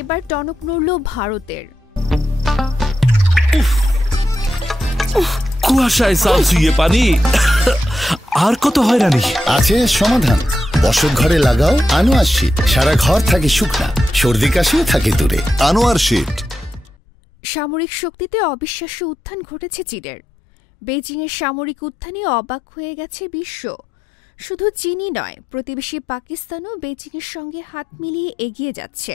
এবার টনক নড়ল ভারতের। কুয়াশায় সালসিয়ে পানি আর কত হয়রানি আছে সমাধান। বসত ঘরে লাগাও আনোয়ার শীট, সারা ঘর থাকে শুকনা, সর্দি কাশিও থাকে দূরে। আনোয়ার শীট। সামরিক শক্তিতে অবিশ্বাস্য উত্থান ঘটেছে চীনের। বেজিংয়ের সামরিক উত্থানে অবাক হয়ে গেছে বিশ্ব। শুধু চীনই নয়, প্রতিবেশী পাকিস্তানও বেজিংয়ের সঙ্গে হাত মিলিয়ে এগিয়ে যাচ্ছে।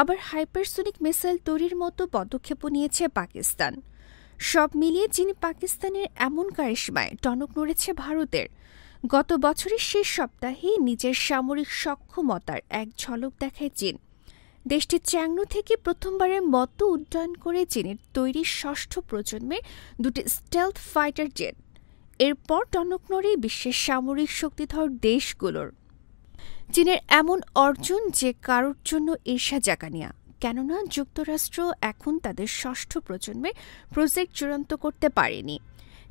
আবার হাইপারসোনিক মিসাইল তৈরির মতো পদক্ষেপও নিয়েছে পাকিস্তান। সব মিলিয়ে চীন পাকিস্তানের এমন কারিশমায় টনক নড়েছে ভারতের। গত বছরের শেষ সপ্তাহে নিজের সামরিক সক্ষমতার এক ঝলক দেখায় চীন। দেশটি চ্যাংনু থেকে প্রথমবারের মতো উড্ডয়ন করে চীনের তৈরি ষষ্ঠ প্রজন্মের দুটি স্টেলথ ফাইটার জেট। এরপর টনক নড়ে বিশ্বের সামরিক শক্তিধর দেশগুলোর। চীনের এমন অর্জন যে কারোর জন্য ঈর্ষা জাগানিয়া, কেননা যুক্তরাষ্ট্র এখন তাদের ষষ্ঠ প্রজন্মের প্রজেক্ট চূড়ান্ত করতে পারেনি।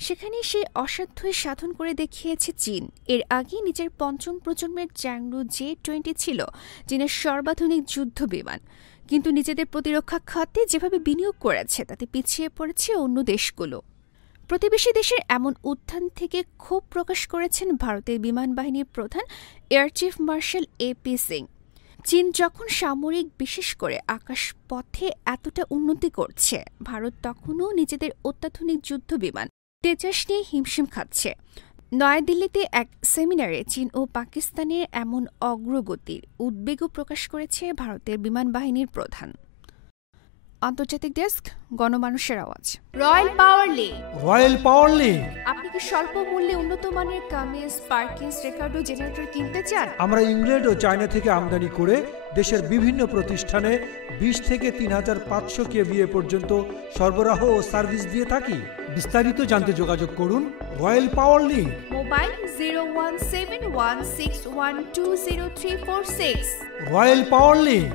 সেখানে সেই অসাধ্যই সাধন করে দেখিয়েছে চীন। এর আগে নিজের পঞ্চম প্রজন্মের চ্যাংনু J-20 ছিল চীনের সর্বাধুনিক যুদ্ধ বিমান, কিন্তু নিজেদের প্রতিরক্ষা খাতে যেভাবে বিনিয়োগ করেছে তাতে পিছিয়ে পড়েছে অন্য দেশগুলো। প্রতিবেশী দেশের এমন উত্থান থেকে ক্ষোভ প্রকাশ করেছেন ভারতের বিমান বাহিনীর প্রধান air chief marshal AP Singh. চীন যখন সামরিক, বিশেষ করে আকাশপথে এতটা উন্নতি করছে, ভারত তখনও নিজেদের অত্যাধুনিক যুদ্ধ বিমান তেজাস নিয়ে হিমশিম খাচ্ছে। নয়াদিল্লিতে এক সেমিনারে চীন ও পাকিস্তানের এমন অগ্রগতির উদ্বেগও প্রকাশ করেছে ভারতের বিমান বাহিনীর প্রধান। আন্তর্জাতিক ডেস্ক, গণমানুষের আওয়াজ। রয়্যাল পাওয়ার লিঙ্ক। রয়্যাল পাওয়ার লিঙ্ক। আপনি কি স্বল্প মূল্যে উন্নত মানের কামিজ, পার্কিন্স, রেকার্ডো জেনারেটর কিনতে চান? আমরা ইংল্যান্ড ও চায়না থেকে আমদানি করে দেশের বিভিন্ন প্রতিষ্ঠানে 20 থেকে 3500 kVA পর্যন্ত সরবরাহ ও সার্ভিস দিয়ে থাকি। বিস্তারিত জানতে যোগাযোগ করুন রয়্যাল পাওয়ার লিঙ্ক। মোবাইল 017161203646। রয়্যাল পাওয়ার লিঙ্ক।